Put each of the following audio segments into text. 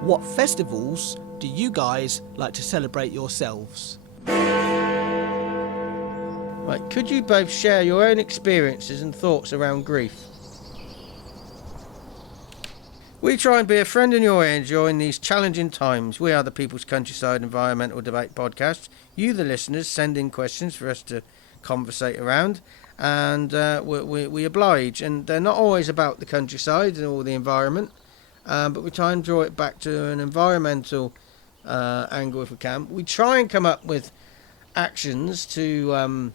What festivals do you guys like to celebrate yourselves? Right, could you both share your own experiences and thoughts around grief? We try and be a friend in your ear during these challenging times. We are the People's Countryside Environmental Debate Podcast. You, the listeners, send in questions for us to conversate around, and we oblige. And they're not always about the countryside or the environment, but we try and draw it back to an environmental angle if we can. We try and come up with actions to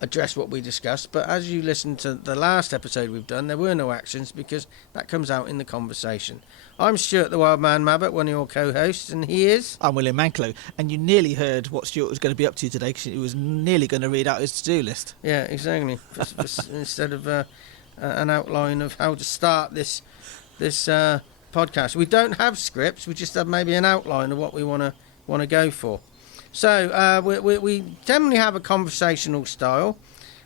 address what we discussed, but as you listen to the last episode we've done, there were no actions because that comes out in the conversation. I'm Stuart the Wild Man Mabbott, one of your co-hosts, and he is... I'm William Manklow, and you nearly heard what Stuart was going to be up to today because he was nearly going to read out his to-do list. Yeah, exactly. Instead of an outline of how to start this podcast. We don't have scripts, we just have maybe an outline of what we want to go for. So we definitely have a conversational style,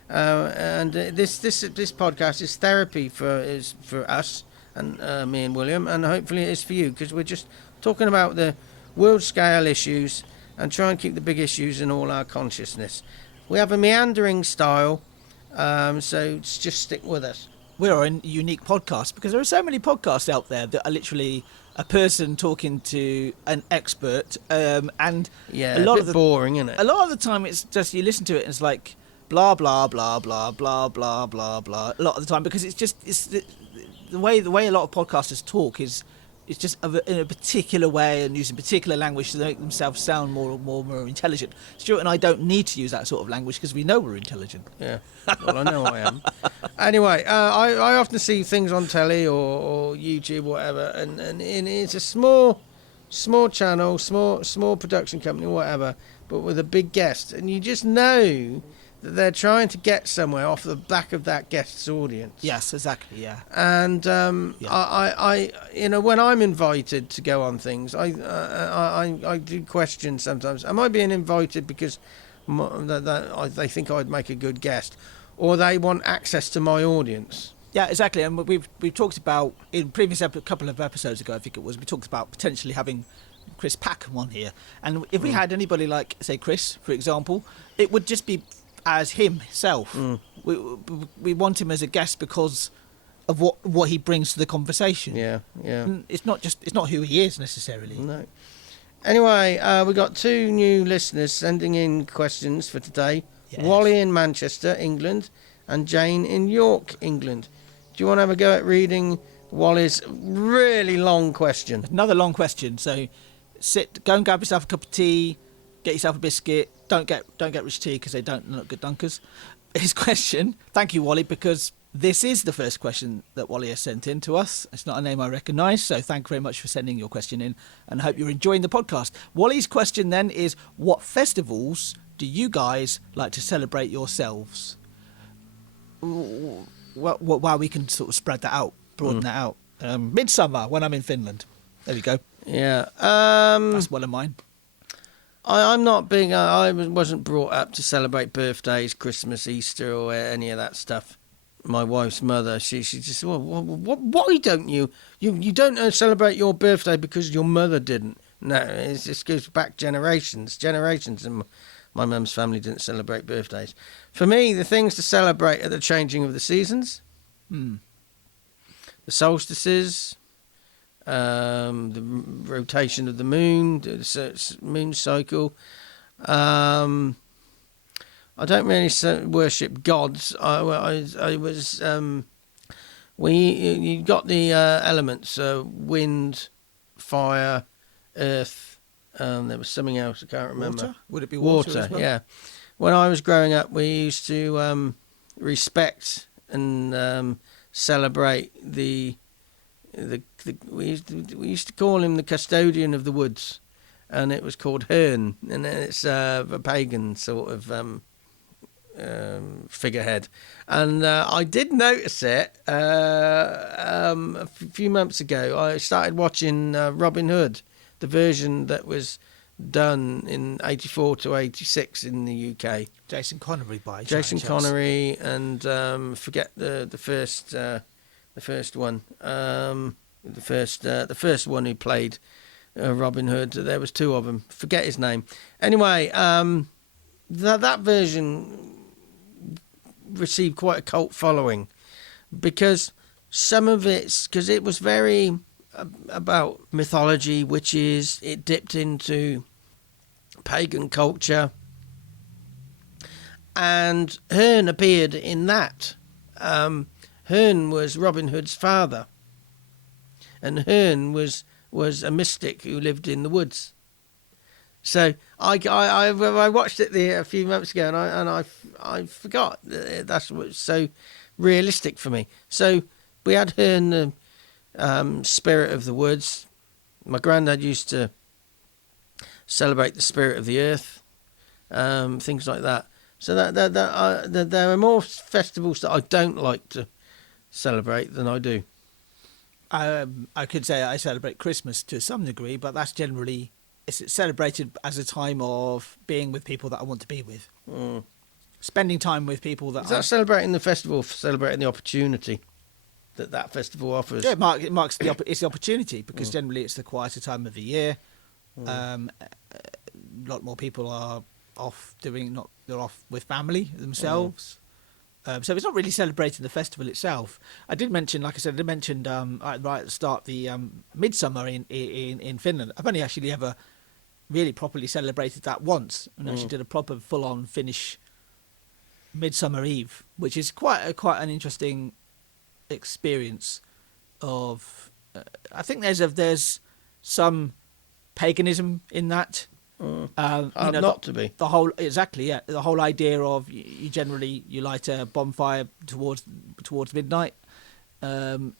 and this podcast is therapy for us and me and William, and hopefully it is for you because we're just talking about the world scale issues and try and keep the big issues in all our consciousness. We have a meandering style, so just stick with us. We're a unique podcast because there are so many podcasts out there that are literally a person talking to an expert, and a lot of boring, isn't it? A lot of the time, it's just you listen to it and it's like blah blah blah blah blah blah blah blah. A lot of the time, because it's the way a lot of podcasters talk is just in a particular way and using particular language to make themselves sound more intelligent. Stuart and I don't need to use that sort of language because we know we're intelligent. Yeah, well, I know I am. Anyway, I often see things on telly or YouTube, whatever, and it's a small channel, small production company, whatever, but with a big guest, and you just know that they're trying to get somewhere off the back of that guest's audience. Yes, exactly, yeah. And I when I'm invited to go on things, I do question sometimes. Am I being invited because they think I'd make a good guest, or they want access to my audience? Yeah, exactly. And we've talked about in previous couple of episodes ago, I think it was, we talked about potentially having Chris Packham on here, and if we had anybody like, say, Chris, for example, it would just be as himself. We want him as a guest because of what he brings to the conversation. Yeah. And it's not who he is necessarily. No. Anyway, we got two new listeners sending in questions for today. Yes. Wally in Manchester, England, and Jayne in York, England. Do you want to have a go at reading Wally's really long question? Another long question. So go and grab yourself a cup of tea, get yourself a biscuit. Don't get rich tea because they're not good dunkers. His question, thank you, Wally, because this is the first question that Wally has sent in to us. It's not a name I recognise, so thank you very much for sending your question in, and I hope you're enjoying the podcast. Wally's question then is, what festivals do you guys like to celebrate yourselves? Well, we can sort of spread that out, broaden that out. Midsummer, when I'm in Finland. There we go. Yeah. That's one of mine. I'm not big. I wasn't brought up to celebrate birthdays, Christmas, Easter, or any of that stuff. My wife's mother, she just, why don't you don't celebrate your birthday because your mother didn't? No, it just goes back generations, and my mum's family didn't celebrate birthdays. For me, the things to celebrate are the changing of the seasons, the solstices, the rotation of the moon, the moon cycle. I don't really worship gods. I was you got the elements: wind, fire, earth. There was something else I can't remember. Water? Would it be water as well? Yeah. When I was growing up, we used to respect and celebrate we used to call him the custodian of the woods, and it was called Hearn, and it's a pagan sort of figurehead. And I did notice it a few months ago. I started watching Robin Hood, the version that was done in 84 to 86 in the UK. Jason Connery Jason Connery, and forget the first one. The first one who played Robin Hood. There was two of them. Forget his name. Anyway, that version received quite a cult following because some of because it was very about mythology, witches. It dipped into pagan culture, and Herne appeared in that. Herne was Robin Hood's father, and Herne was a mystic who lived in the woods. So I watched it a few months ago, and I forgot. That's what's so realistic for me. So we had Herne, spirit of the woods. My granddad used to celebrate the spirit of the earth, things like that. So there are more festivals that I don't like to celebrate than I do. I could say I celebrate Christmas to some degree, but that's generally it's celebrated as a time of being with people that I want to be with, spending time with people that. Is that celebrating the festival, celebrating the opportunity that festival offers? Yeah, it marks it's the opportunity because generally it's the quieter time of the year. A lot more people are off they're off with family themselves. So it's not really celebrating the festival itself. I did mention, like I said, right at the start, the Midsummer in Finland. I've only actually ever really properly celebrated that once, and actually did a proper full-on Finnish Midsummer Eve, which is quite an interesting experience. Of I think there's some paganism in that. Not to be the whole the whole idea of you generally light a bonfire towards midnight, and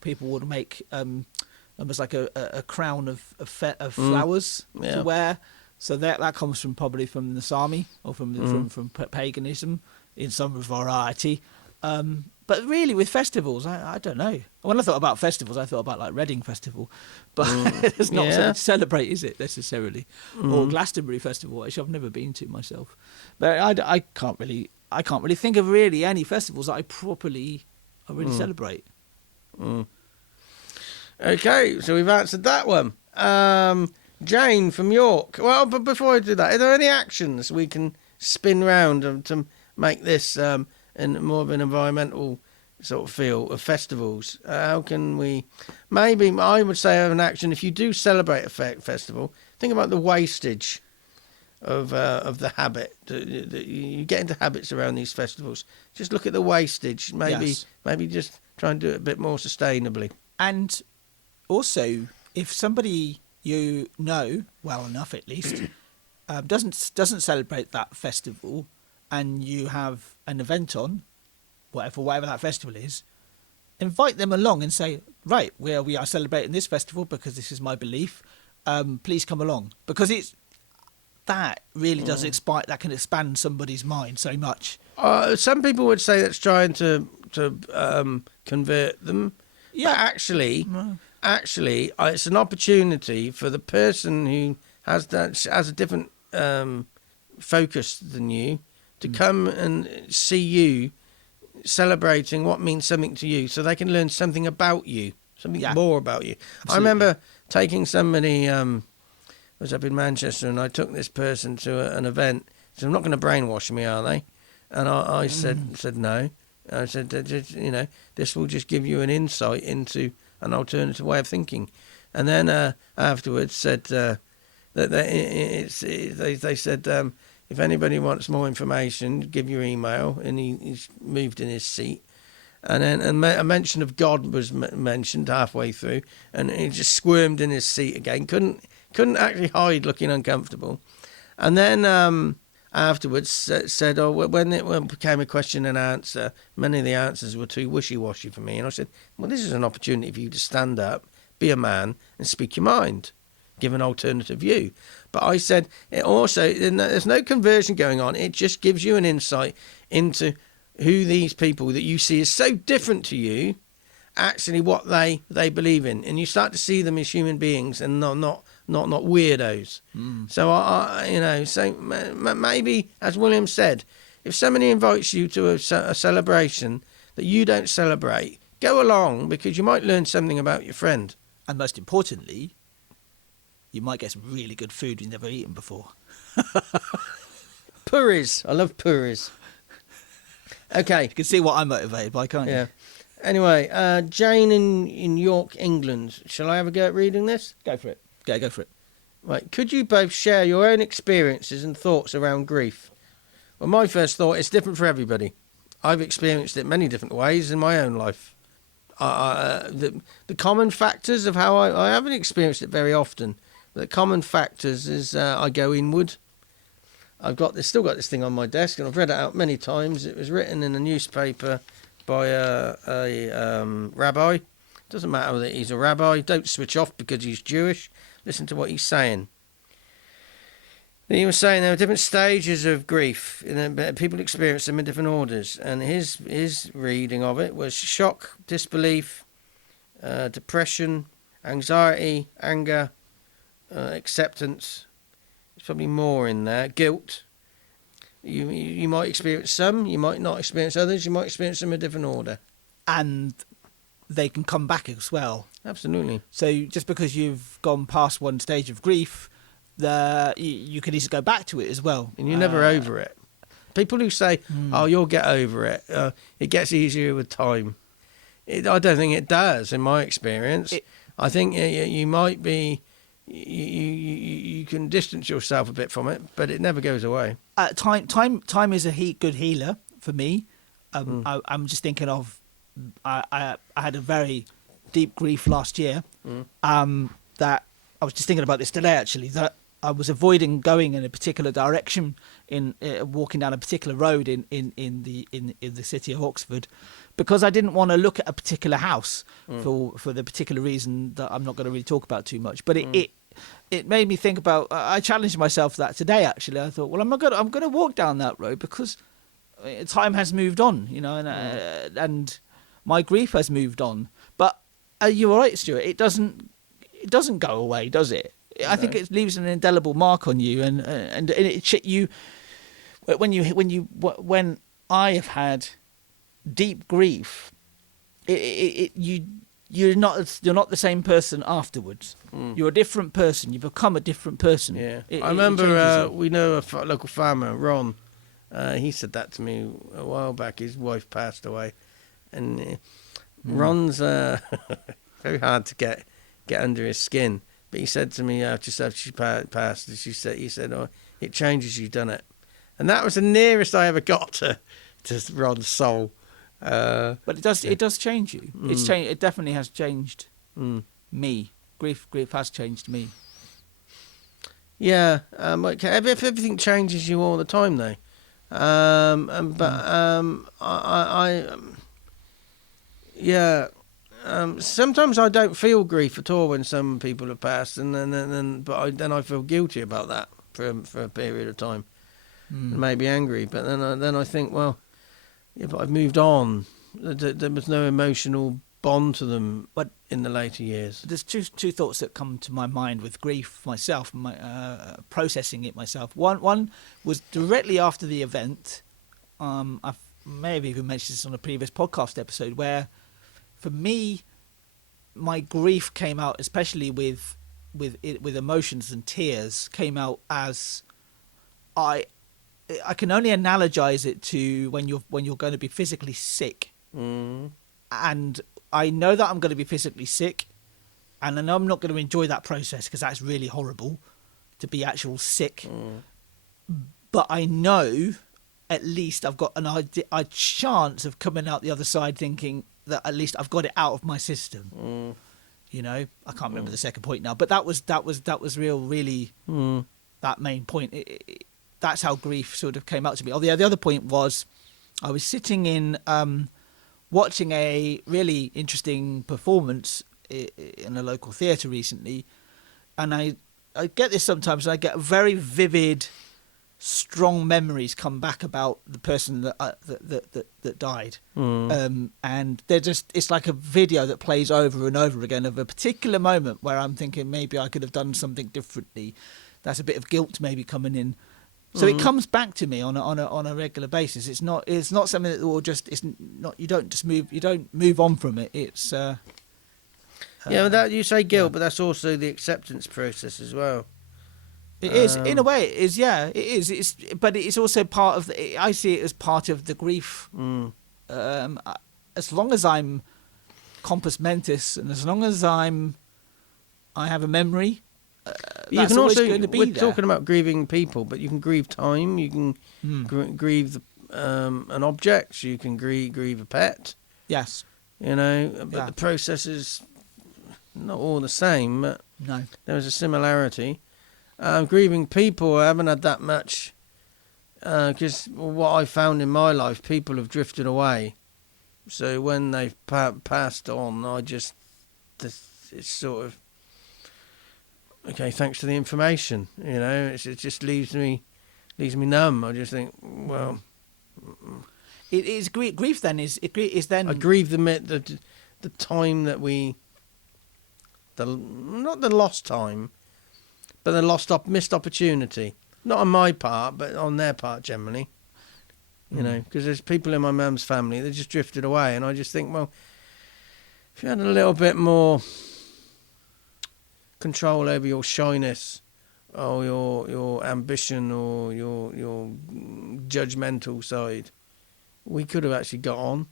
people would make almost like a crown of flowers to wear. So that comes probably from the Sami or from paganism in some variety. But really, with festivals, I don't know. When I thought about festivals, I thought about like Reading Festival, but it's not something to celebrate, is it necessarily? Or Glastonbury Festival, which I've never been to myself. But I can't really think of really any festivals that I really celebrate. Okay, so we've answered that one. Jayne from York. Well, but before I do that, are there any actions we can spin round to make this in more of an environmental sort of feel of festivals? How can we? Maybe I would say an action. If you do celebrate a festival, think about the wastage of the habit. You get into habits around these festivals. Just look at the wastage. Maybe just try and do it a bit more sustainably. And also, if somebody you know well enough, at least, doesn't celebrate that festival, and you have an event on, whatever that festival is, invite them along and say, right, we are celebrating this festival because this is my belief. Please come along, because that really does that can expand somebody's mind so much. Some people would say that's trying to convert them. Yeah, but actually, it's an opportunity for the person who has a different focus than you to come and see you celebrating what means something to you, so they can learn something about you, more about you. Absolutely. I remember taking somebody, I was up in Manchester, and I took this person to an event. So I'm not going to brainwash me, are they? And I said no. I said, this will just give you an insight into an alternative way of thinking. And then afterwards said that they said, if anybody wants more information, give your email. And he's moved in his seat. And then a mention of God was mentioned halfway through, and he just squirmed in his seat again. Couldn't actually hide, looking uncomfortable. And then afterwards said, when it became a question and answer, many of the answers were too wishy-washy for me. And I said, well, this is an opportunity for you to stand up, be a man, and speak your mind, give an alternative view. But I said, it also, there's no conversion going on. It just gives you an insight into who these people that you see as so different to you, actually what they believe in. And you start to see them as human beings and not weirdos. So so maybe, as William said, if somebody invites you to a celebration that you don't celebrate, Go along, because you might learn something about your friend. And most importantly, you might get some really good food you've never eaten before. Puris. I love puris. Okay. You can see what I'm motivated by, can't you? Yeah. Anyway, Jayne in York, England. Shall I have a go at reading this? Go for it. Go for it. Right. Could you both share your own experiences and thoughts around grief? Well, my first thought, it's different for everybody. I've experienced it many different ways in my own life. The common factors of how I haven't experienced it very often. But the common factors is I go inward. Still got this thing on my desk, and I've read it out many times. It was written in a newspaper by a rabbi. Doesn't matter that he's a rabbi. Don't switch off because he's Jewish. Listen to what he's saying. He was saying there are different stages of grief. People experience them in different orders. And his reading of it was shock, disbelief, depression, anxiety, anger, acceptance. There's probably more in there. Guilt. You might experience some. You might not experience others. You might experience them in a different order. And they can come back as well. Absolutely. So just because you've gone past one stage of grief, you could easily go back to it as well. And you're never over it. People who say, oh, you'll get over it. It gets easier with time. I don't think it does, in my experience. I think you might be... You can distance yourself a bit from it, but it never goes away. Time is a good healer for me. I'm just thinking of... I had a very deep grief last year. That I was just thinking about this today, actually, that I was avoiding going in a particular direction in walking down a particular road in the city of Oxford, because I didn't want to look at a particular house for the particular reason that I'm not going to really talk about too much. But it made me think about. I challenged myself that today. Actually, I thought, well, I'm going to walk down that road because time has moved on, and my grief has moved on. But you're right, Stuart. It doesn't go away, does it? I think it leaves an indelible mark on you, and you when I have had deep grief, you're not the same person afterwards. You're a different person. You become a different person. Yeah, I remember we know a local farmer, Ron. He said that to me a while back. His wife passed away, and Ron's very hard to get under his skin. But he said to me just after she passed, he said, "Oh, it changes you, done it?" And that was the nearest I ever got to Ron's soul. But it does change you. It's changed. It definitely has changed me. Grief has changed me. Yeah, if everything changes you all the time, though. Sometimes I don't feel grief at all when some people have passed, and then I feel guilty about that for a period of time, and maybe angry. But then I think, well, yeah, but I've moved on. There was no emotional bond to them, but in the later years. There's two thoughts that come to my mind with grief myself, processing it myself. One was directly after the event. I may have even mentioned this on a previous podcast episode, where for me, my grief came out, especially with emotions and tears, came out as I can only analogize it to when you're going to be physically sick, and I know that I'm going to be physically sick, and I know I'm not going to enjoy that process because that's really horrible to be actual sick. But I know at least I've got a chance of coming out the other side thinking that at least I've got it out of my system. I can't remember the second point now, but that was really that main point. That's how grief sort of came out to me. The other point was I was sitting in watching a really interesting performance in a local theatre recently, and I get this sometimes, and I get very vivid, strong memories come back about the person that died, and it's like a video that plays over and over again of a particular moment where I'm thinking maybe I could have done something differently. That's a bit of guilt maybe coming in. So it comes back to me on a regular basis. It's not something that will just you don't move on from it. It's that you say guilt, but that's also the acceptance process as well. It is, in a way. It is, yeah. It is. But it's also part of. I see it as part of the grief. As long as I'm compos mentis, and as long as I have a memory, you can always also. going to be We're there. talking about grieving people, but you can grieve time. You can grieve an object. You can grieve a pet. Yes. But the process is not all the same. But No. there is a similarity. Grieving people, I haven't had that much, because what I found in my life, people have drifted away. So when they've passed on, it's sort of, okay, thanks for the information. It just leaves me numb. I just think, well, It is grief. Then is then. I grieve the time that not the lost time, but the missed opportunity. Not on my part, but on their part generally. Because there's people in my mum's family that just drifted away, and I just think, well, if you had a little bit more control over your shyness, or your ambition, or your judgmental side, we could have actually got on.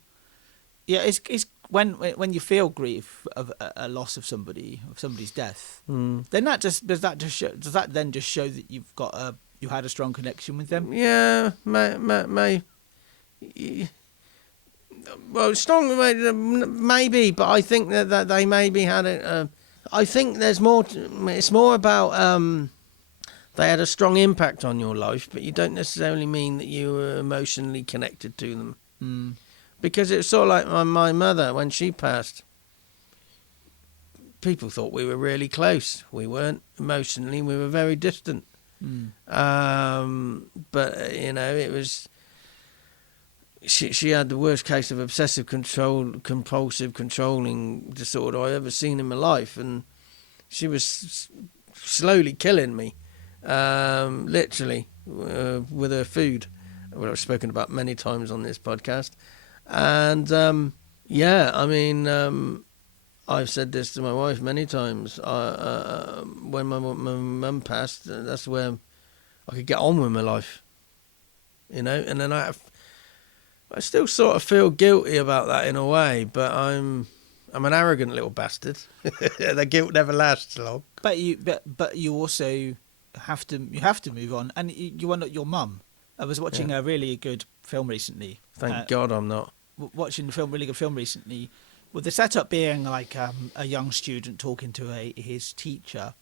Yeah, it's when you feel grief of a loss of somebody's death, then does that then just show that you had a strong connection with them? Yeah, well, strong maybe, but I think that they maybe had it. I think there's more. It's more about they had a strong impact on your life, but you don't necessarily mean that you were emotionally connected to them. Because it's sort of like my mother, when she passed, people thought we were really close. We weren't emotionally, we were very distant. But, it was... She had the worst case of obsessive compulsive controlling disorder I ever seen in my life. And she was slowly killing me, literally, with her food. What I've spoken about many times on this podcast. And I've said this to my wife many times. When my mum passed, that's where I could get on with my life, and then I still sort of feel guilty about that in a way, but I'm an arrogant little bastard. The guilt never lasts long. But you also have to move on, and you are not your mum. I was watching a really good film recently. Thank God I'm not. Watching a really good film recently, with the setup being like a young student talking to his teacher,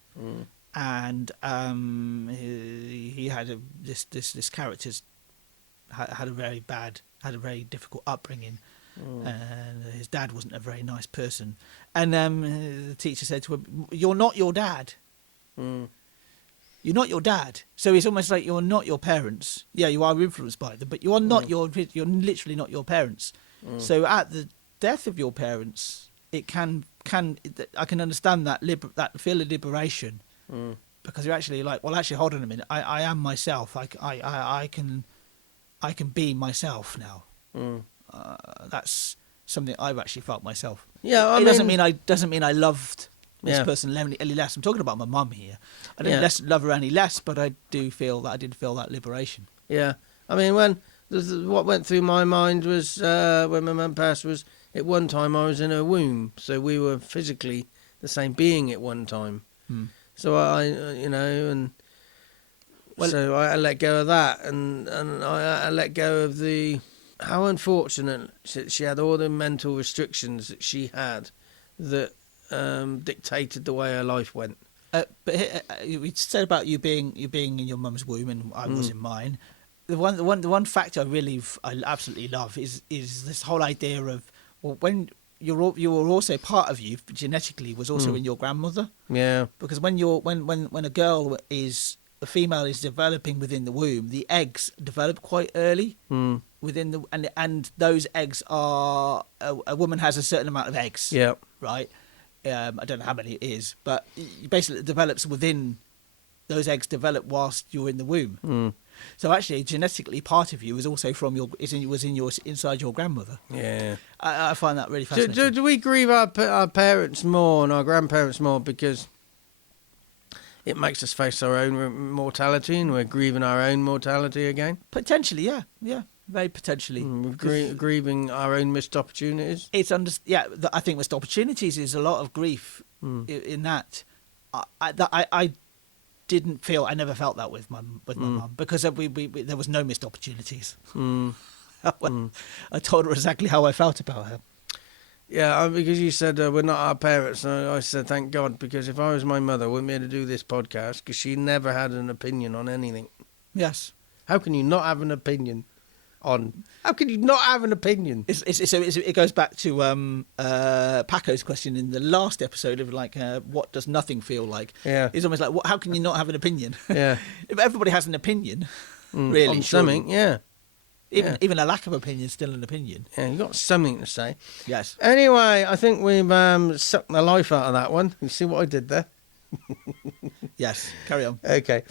and he had this character's had a very difficult upbringing, and his dad wasn't a very nice person, and the teacher said to him, "You're not your dad." You're not your dad. So it's almost like you're not your parents. Yeah, you are influenced by them, but you are not you're literally not your parents. So at the death of your parents, it can I can understand that that feel of liberation, because you're actually like, well, actually, hold on a minute. I am myself. I can be myself now. That's something I've actually felt myself. Yeah, it doesn't mean I loved this person any less. I'm talking about my mum here. I didn't love her any less, but I did feel that liberation. Yeah, I mean, what went through my mind was when my mum passed was at one time I was in her womb, so we were physically the same being at one time. So so I let go of that, and I let go of how unfortunate she had all the mental restrictions that she had that dictated the way her life went. But we said about you being in your mum's womb, and I was in mine. The one factor I absolutely love is this whole idea of, well, when you were also part of you genetically was also in your grandmother. Yeah. Because when a female is developing within the womb, the eggs develop quite early within and those eggs are a woman has a certain amount of eggs. Yeah. Right. I don't know how many it is, but basically it develops within those eggs develop whilst you're in the womb. So actually, genetically, part of you is also from inside your grandmother. Yeah. I find that really fascinating. Do we grieve our parents more and our grandparents more because it makes us face our own mortality and we're grieving our own mortality again? Potentially, yeah, very potentially. Grieving our own missed opportunities. I think missed opportunities is a lot of grief in that. I didn't feel. I never felt that with my mum because we there was no missed opportunities. I told her exactly how I felt about her. Yeah, because you said we're not our parents, and I said thank God, because if I was my mother, I wouldn't be able to do this podcast because she never had an opinion on anything. Yes. How can you not have an opinion on? How can you not have an opinion? It goes back to Paco's question in the last episode of what does nothing feel like? Yeah. It's almost like how can you not have an opinion? Yeah. If everybody has an opinion, really, on something, yeah. Even a lack of opinion is still an opinion. Yeah, you've got something to say. Yes. Anyway, I think we've sucked the life out of that one. You see what I did there? Yes. Carry on. Okay.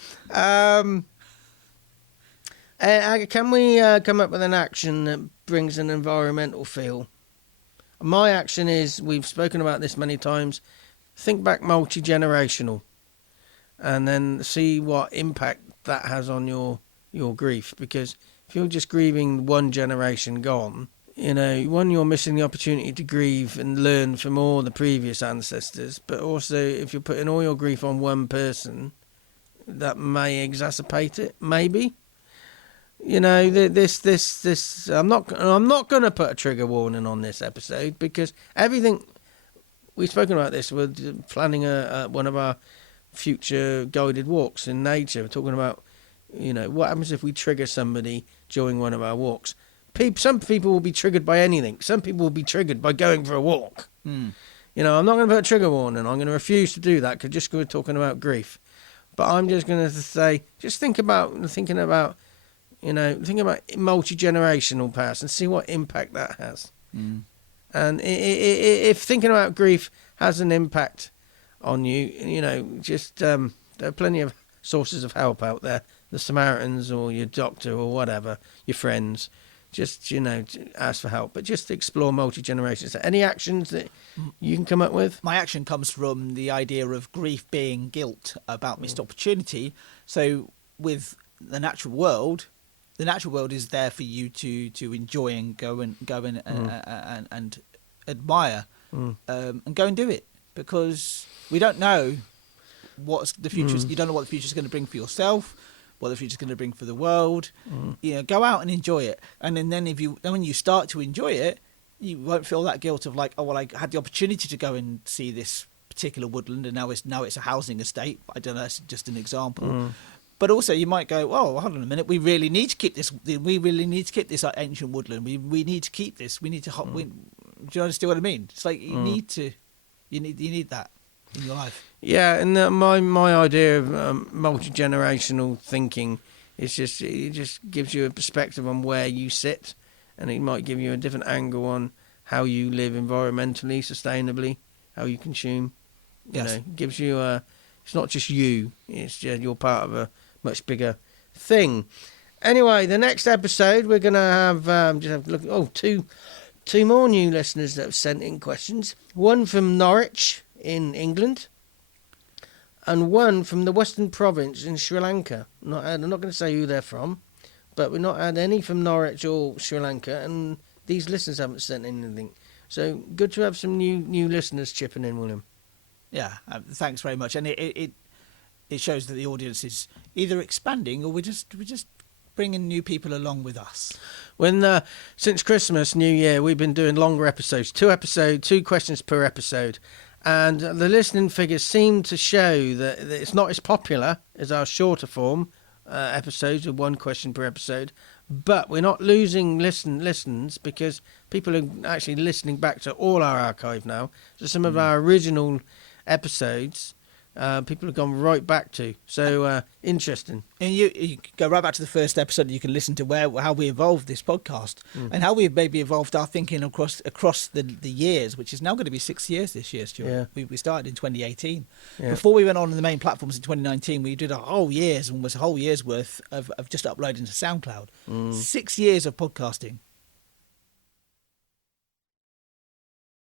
Can we come up with an action that brings an environmental feel? My action is, we've spoken about this many times, think back multi-generational and then see what impact that has on your grief. Because if you're just grieving one generation gone, you're missing the opportunity to grieve and learn from all the previous ancestors. But also, if you're putting all your grief on one person, that may exacerbate it, maybe. This. I'm not going to put a trigger warning on this episode because everything we've spoken about this. We're planning one of our future guided walks in nature. We're talking about, what happens if we trigger somebody during one of our walks. Some people will be triggered by anything. Some people will be triggered by going for a walk. I'm not going to put a trigger warning. I'm going to refuse to do that because we're talking about grief. But I'm just going to say, just think about multi-generational past and see what impact that has. And if thinking about grief has an impact on you, there are plenty of sources of help out there. The Samaritans or your doctor or whatever, your friends, just, ask for help. But just explore multi-generations. Any actions that you can come up with? My action comes from the idea of grief being guilt about missed opportunity. So with the natural world is there for you to enjoy and go and admire and go and do it, because we don't know what the future's. You don't know what the future's going to bring for yourself, what the future's going to bring for the world. Go out and enjoy it, and then when you start to enjoy it, you won't feel that guilt of like, oh well, I had the opportunity to go and see this particular woodland, and now it's a housing estate. I don't know, that's just an example. But also, you might go, "Oh, hold on a minute. We really need to keep this. We really need to keep this ancient woodland. We need to keep this. We need to. Do you understand what I mean? It's like you need that in your life. Yeah, and my idea of multi-generational thinking is it just gives you a perspective on where you sit, and it might give you a different angle on how you live environmentally, sustainably, how you consume. Yes. Gives you it's not just you. It's just you're part of a much bigger thing. Anyway, the next episode we're going to have just have a look. Oh, two more new listeners that have sent in questions. One from Norwich in England, and one from the Western Province in Sri Lanka. I'm not going to say who they're from, but we've not had any from Norwich or Sri Lanka, and these listeners haven't sent in anything. So good to have some new listeners chipping in, William. Yeah, thanks very much, and it shows that the audience is either expanding or we're just bringing new people along with us. When since Christmas, New Year, we've been doing longer episodes, 2 questions per episode, and the listening figures seem to show that it's not as popular as our shorter form episodes with 1 question per episode. But we're not losing listens because people are actually listening back to all our archive now. So some of our original episodes people have gone right back to. So interesting. And you can go right back to the first episode. And you can listen to how we evolved this podcast and how we've maybe evolved our thinking across the years, which is now going to be 6 years this year, Stuart. Yeah. We started in 2018. Yeah. Before we went on the main platforms in 2019, we did almost a whole year's worth of just uploading to SoundCloud. 6 years of podcasting.